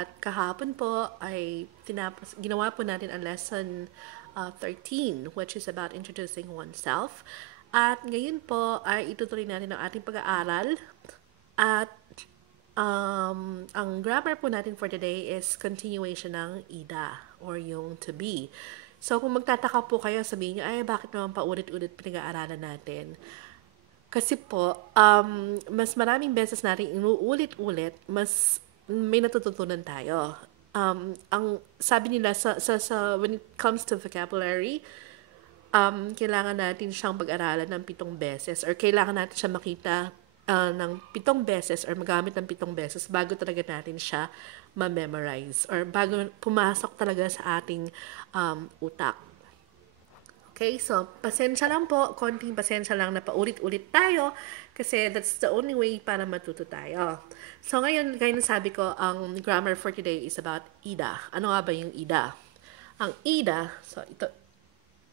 At kahapon po ay ginawa po natin ang lesson 13, which is about introducing oneself. At ngayon po ay itutuloy natin ang ating pag-aaral. At ang grammar po natin for today is continuation ng ida or yung to be. So kung magtataka po kayo, sabihin nyo, ay bakit naman paulit-ulit pinag-aaralan natin? Kasi po, mas maraming beses natin inuulit-ulit, mas may natututunan tayo. Ang sabi nila when it comes to vocabulary, kailangan natin siyang pag-aralan ng 7 beses or kailangan natin siya makita ng 7 beses or magamit ng 7 beses bago talaga natin siya ma-memorize or bago pumasok talaga sa ating utak. Okay, so pasensya lang po, konting pasensya lang na paulit-ulit tayo kasi that's the only way para matuto tayo. So ngayon, gaya na sabi ko, ang grammar for today is about ida. Ano nga ba yung ida? Ang ida, so ito,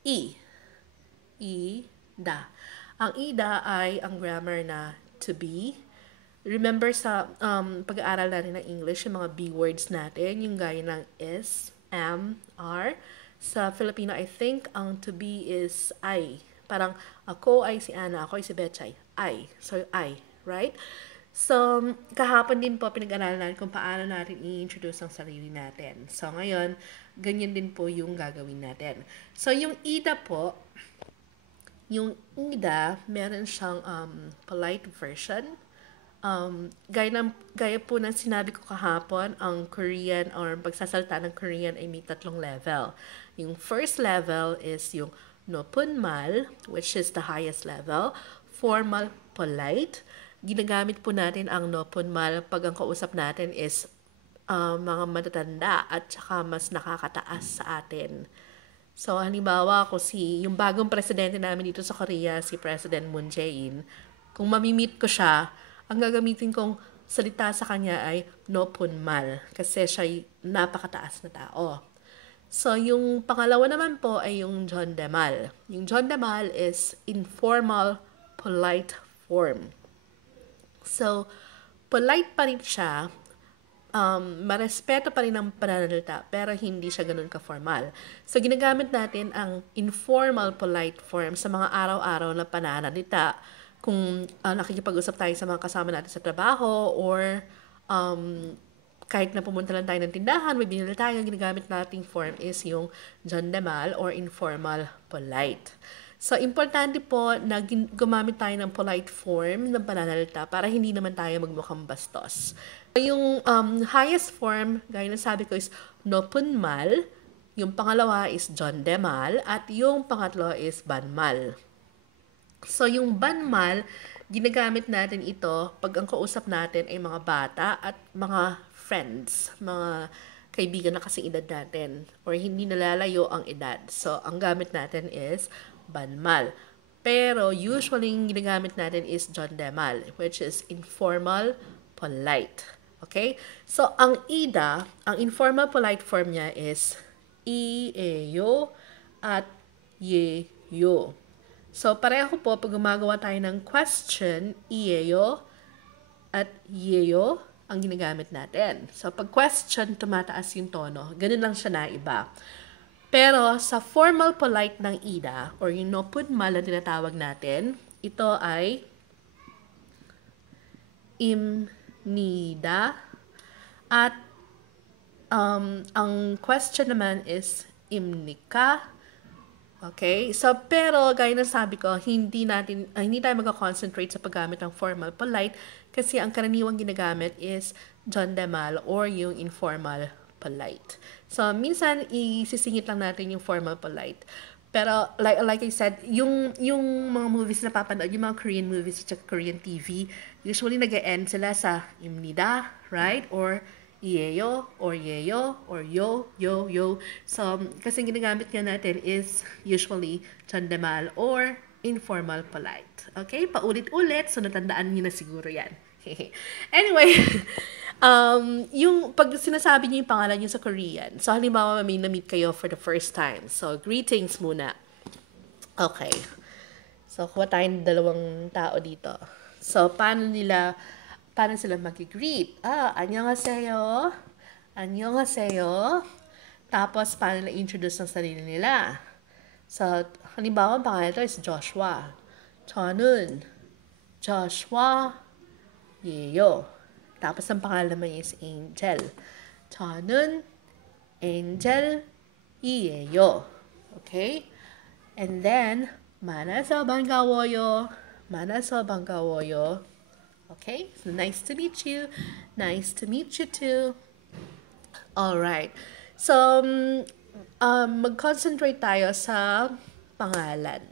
ida. Ang ida ay ang grammar na to be. Remember sa pag-aaral natin ng English, yung mga B words natin, yung gaya ng is, am, are. Sa Filipino, I think, ang to be is I. Parang ako ay si Ana, ako ay si Betchay. I. So, I. Right? So, kahapon din po pinag-aralan natin kung paano natin i-introduce ang sarili natin. So, ngayon, ganyan din po yung gagawin natin. So, yung ida po, meron siyang polite version. Gaya po ng sinabi ko kahapon, ang Korean or pagsasalita ng Korean ay may 3 level. Yung first level is yung nopunmal, which is the highest level. Formal, polite. Ginagamit po natin ang nopunmal pag ang kausap natin is mga matatanda at saka mas nakakataas sa atin. So, halimbawa, yung bagong presidente namin dito sa Korea, si President Moon Jae-in, kung mamimit ko siya, ang gagamitin kong salita sa kanya ay nopunmal kasi siya napakataas na tao. So, yung pangalawa naman po ay yung jondaemal. Yung jondaemal is informal, polite form. So, polite pa rin siya, marespeto pa rin ang pananalita, pero hindi siya ganun ka-formal. So, ginagamit natin ang informal, polite form sa mga araw-araw na pananalita kung nakikipag-usap tayo sa mga kasama natin sa trabaho or kahit na pumunta lang tayo ng tindahan, may binili tayo, ginagamit nating form is yung jondaemal or informal polite. So, importante po na gumamit tayo ng polite form ng pananalita para hindi naman tayo magmukhang bastos. Yung highest form, gaya na sabi ko, is nopunmal. Yung pangalawa is jondaemal. At yung pangatlo is banmal. So, yung banmal, ginagamit natin ito pag ang kausap natin ay mga bata at mga friends, mga kaibigan na kasing edad natin or hindi nalalayo ang edad. So, ang gamit natin is banmal. Pero, usually, yung ginagamit natin is jondaemal, which is informal, polite. Okay? So, ang ida, ang informal polite form niya is i-e-yo at ye-yo. So, pareho po, pag gumagawa tayo ng question, i-e-yo at ye-yo ang ginagamit natin. So, pag question, tumataas yung tono. Ganun lang siya na iba. Pero, sa formal polite ng ida, or yung nopunmal na tinatawag natin, ito ay imnida. At, ang question naman is imnika. Okay? So, pero, gaya na sabi ko, hindi tayo mag-concentrate sa paggamit ng formal polite kasi ang karaniwang ginagamit is jondaemal or yung informal polite. So, minsan, isisingit lang natin yung formal polite. Pero, like I said, yung mga movies na papanood, yung mga Korean movies at Korean TV, usually nag-e-end sila sa imnida, right? Or iyeyo, or yeyo, or yo, yo, yo. So, kasi ginagamit nga natin is usually jondaemal or informal polite. Okay? Paulit-ulit, so natandaan niyo na siguro yan. Anyway, yung pag sinasabi niyo yung pangalan niyo sa Korean, so halimbawa may na-meet kayo for the first time. So, greetings muna. Okay. So, kuha tayong 2 tao dito. So, paano sila mag-greet? Annyeonghaseyo. 안녕하세요. Tapos, paano nila introduce ng sarili nila? So, halimbawa, ang pangalan ito is Joshua. 저는 Joshua 예요. Tapos, ang pangalan naman is Angel. 저는 Angel이에요. Okay? And then, 만나서 반가워요. 만나서 반가워요. Okay? So, nice to meet you. Nice to meet you too. Alright. So, mag-concentrate tayo sa pangalan.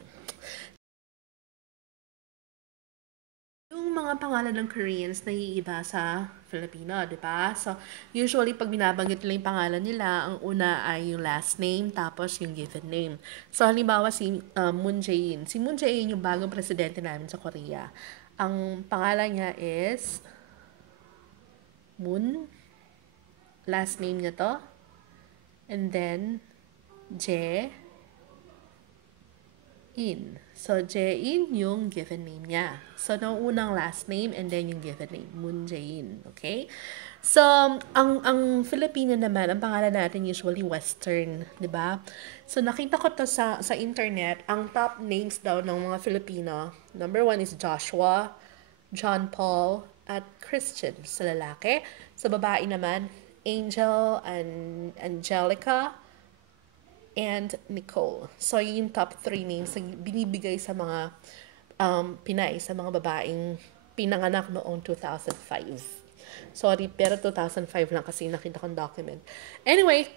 Yung mga pangalan ng Koreans naiiba sa Filipino, di ba? So, usually, pag binabanggit nila yung pangalan nila, ang una ay yung last name, tapos yung given name. So, halimbawa si Moon Jae-in. Si Moon Jae-in yung bagong presidente namin sa Korea. Ang pangalan niya is Moon. Last name niya to. And then, Jae-in. So, Jae-in yung given name niya. So, nung unang last name and then yung given name, Moon Jae-in. Okay? So, ang Filipino naman, ang pangalan natin usually Western, di ba? So, nakita ko to sa internet, ang top names daw ng mga Filipino, number 1 is Joshua, John Paul, at Christian sa lalaki. Sa babae naman, Angel, and Angelica, and Nicole. So, yun yung top 3 names na binibigay sa mga Pinay, sa mga babaeng pinanganak noong 2005. Sorry, pero 2005 lang kasi nakita kong document. Anyway,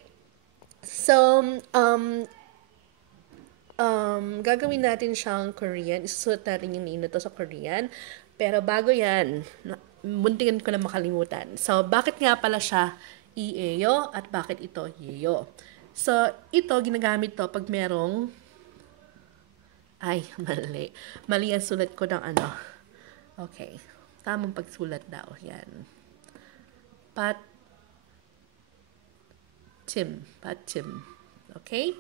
so, gagawin natin siyang Korean. Isusulat natin yung name na to sa Korean. Pero bago yan, muntikan ko na makalimutan. So, bakit nga pala siya Ieo at bakit ito Yeo? So, ito, ginagamit to pag merong... Ay, mali. Mali ang sulat ko ng ano. Okay. Tamang pagsulat daw. Yan. Patchim. Okay?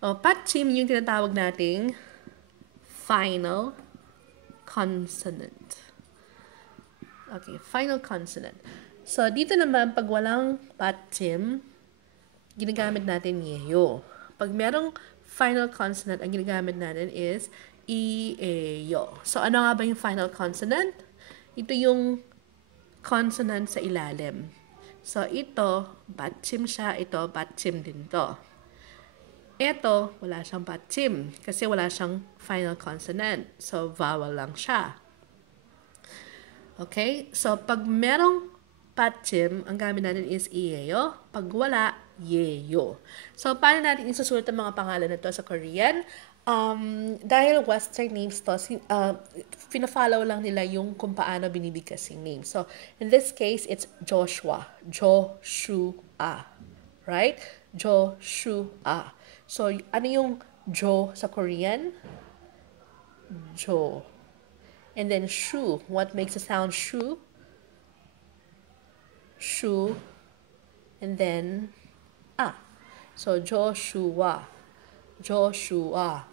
O, patchim yung tinatawag nating final consonant. Okay, final consonant. So, dito naman, pag walang patchim, ginagamit natin yeo. Pag merong final consonant, ang ginagamit natin is ieo. So, ano nga ba yung final consonant? Ito yung consonant sa ilalim. So, ito, patchim siya. Ito, patchim din to. Ito, wala siyang patchim kasi wala siyang final consonant. So, vowel lang siya. Okay? So, pag merong patchim, ang gamit natin is ieo. Pag wala, yeo. So, paano natin isusulat ang mga pangalan na to sa Korean? Dahil Western names to, pina-follow lang nila yung kung paano binibigkas yung name. So, in this case, it's Joshua. Joshua. Right? Joshua. So, ano yung Jo sa Korean? Jo. And then, Shu. What makes a sound Shu? Shu. And then, So, Joshua.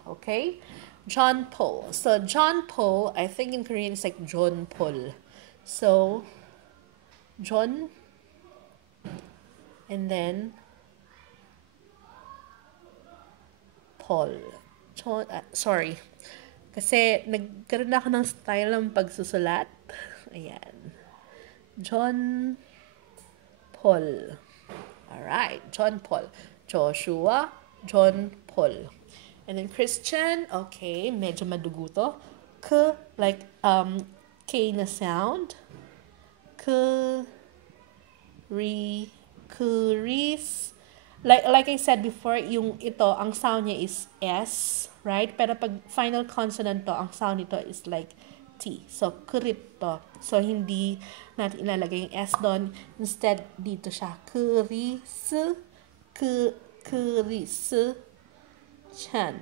Okay? John Paul. So, John Paul, I think in Korean it's like John Paul. So, John. And then, Paul. Sorry. Kasi, nagkaroon ako ng style ng pagsusulat. Ayan. John Paul. Alright. John Paul. Joshua, John Paul. And then Christian, okay, medyo madugo to. Like K na sound. Kuris. Like I said before, yung ito, ang sound niya is S, right? Pero pag final consonant to, ang sound nito is like T. So, kurit to. So, hindi natin ilalagay yung S doon. Instead, dito siya. Chan.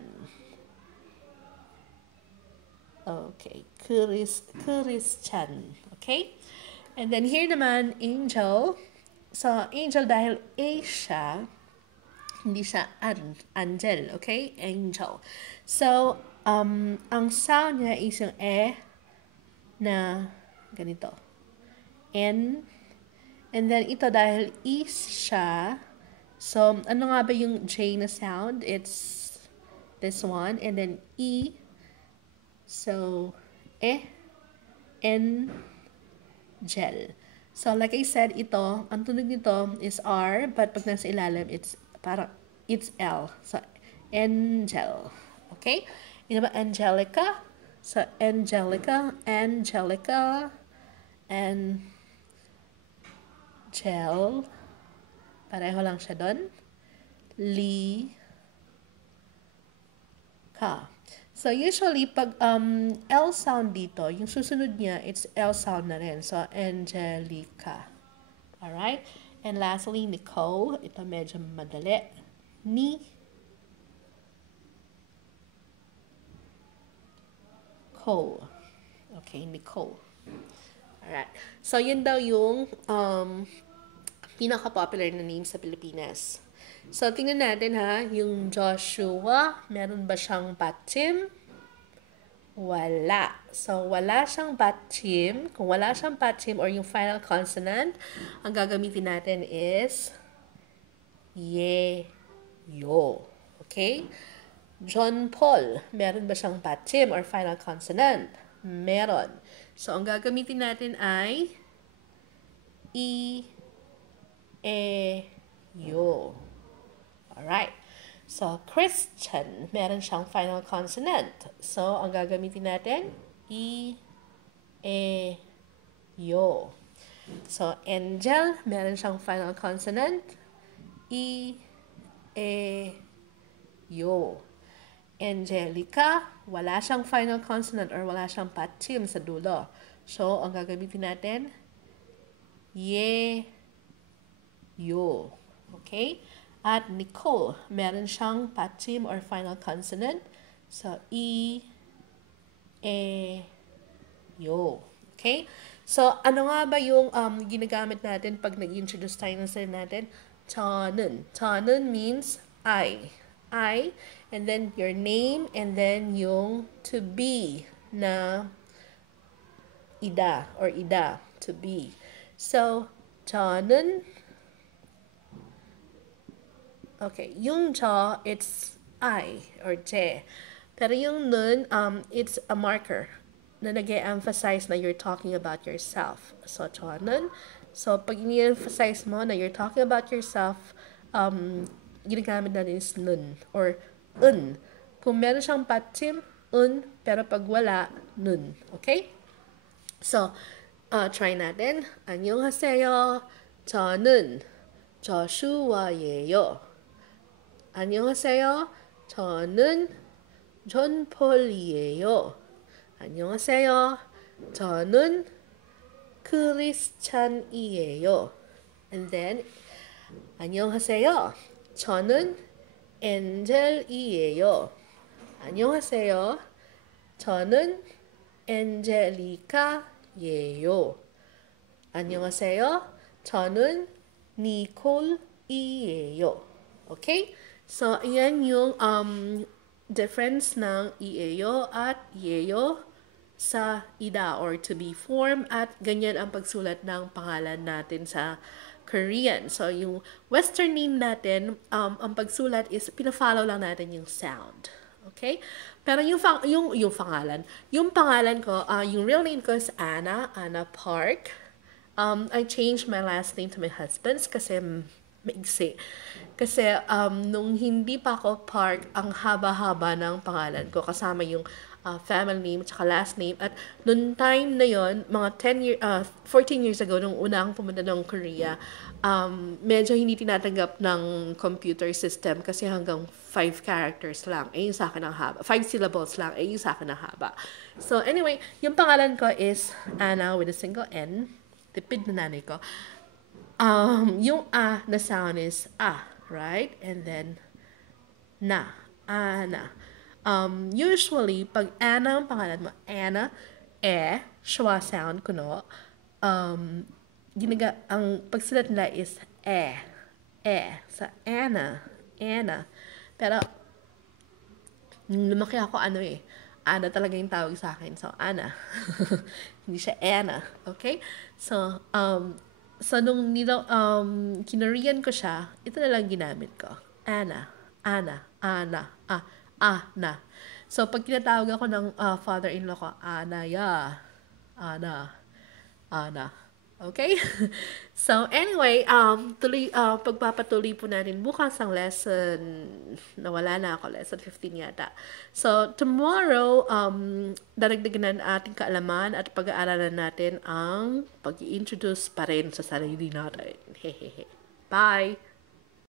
Okay. Chan. Okay? And then here naman, Angel. So, Angel dahil A siya, hindi siya Angel. Okay? Angel. So, ang sound niya is yung na ganito. N. And then ito dahil is siya, so ano nga ba yung J na sound? It's this one. And then E, so N, gel. So like I said, ito, ang tunog nito is R, but pag nasa ilalim, it's L. So Angel. Okay? Yun ba Angelica? So Angelica, and gel. Pareho lang siya doon. Ka. So, usually, pag L sound dito, yung susunod niya, it's L sound na rin. So, Angelica. Alright? And lastly, Nicole. Ito medyo madali. Nicole. Okay, Nicole. Alright. So, yun daw yung pinaka-popular na name sa Pilipinas. So, tingnan natin ha, yung Joshua, meron ba siyang patim? Wala. So, wala siyang patim. Kung wala siyang patim or yung final consonant, ang gagamitin natin is yo. Okay? John Paul, meron ba siyang patim or final consonant? Meron. So, ang gagamitin natin ay yo. Alright. So, Christian, meron siyang final consonant. So, ang gagamitin natin, yo. So, Angel, meron siyang final consonant, yo. Angelica, wala siyang final consonant or wala siyang patim sa dulo. So, ang gagamitin natin, yo. Okay? At Nicole, meron siyang patim or final consonant. So, yo. Okay? So, ano nga ba yung ginagamit natin pag nag-introduce tayo ng sarili natin? 저는. 저는 means I. And then your name, and then yung to be na ida or ida, to be. So, 저는 okay, yung 저, it's I or 제. Pero yung nun, it's a marker na nag-emphasize na you're talking about yourself. So, 저는. So, pag i-emphasize mo na you're talking about yourself, ginagamit natin is nun or un. Kung meron siyang patim, un, pero pag wala, nun. Okay? So, try natin. 안녕하세요. 저는 저슈와예요. 안녕하세요. 저는 존폴이에요. 안녕하세요. 저는 크리스찬이에요. And then, 안녕하세요. 저는 엔젤이에요. 안녕하세요. 저는 엔젤리카예요. 안녕하세요. 저는 니콜이에요. Okay? So, ayan yung difference ng ieo at ieo sa ida or to be form at ganyan ang pagsulat ng pangalan natin sa Korean. So, yung Western name natin, ang pagsulat is pina-follow lang natin yung sound. Okay? Pero yung pangalan ko, yung real name ko is Anna Park. I changed my last name to my husband's kasi maigsi. Kasi nung hindi pa ako Park, ang haba-haba ng pangalan ko. Kasama yung family name at last name. At noong time na yon, mga 14 years ago, nung una akong pumunta ng Korea, medyo hindi tinatanggap ng computer system kasi hanggang 5 characters lang. Yung sa akin ang haba. 5 syllables lang. Yung sa akin ang haba. So anyway, yung pangalan ko is Anna with a single N. Tipid na nanay ko. Yung a na sound is right? And then Anna. Usually, pag Anna ang pangalan mo, Anna, schwa sound kuno, ang pagsulat nila is sa Anna. Pero, lumaki ako Anna talaga yung tawag sa akin. So, Anna. Hindi siya Anna. Okay? So, So, nung kinorian ko siya, ito na lang ginamit ko. Ana, Ana, Ana, Ana. So, pag tinatawag ako ng father-in-law ko, Anaya, Ana, Ana. Okay? So, anyway, pagpapatuloy po natin bukas ang lesson, nawala na ako, lesson 15 yata. So, tomorrow, daragdagan na ating kaalaman at pag-aaralan natin ang pag-i-introduce pa rin sa sarili natin. Hehehe. Bye!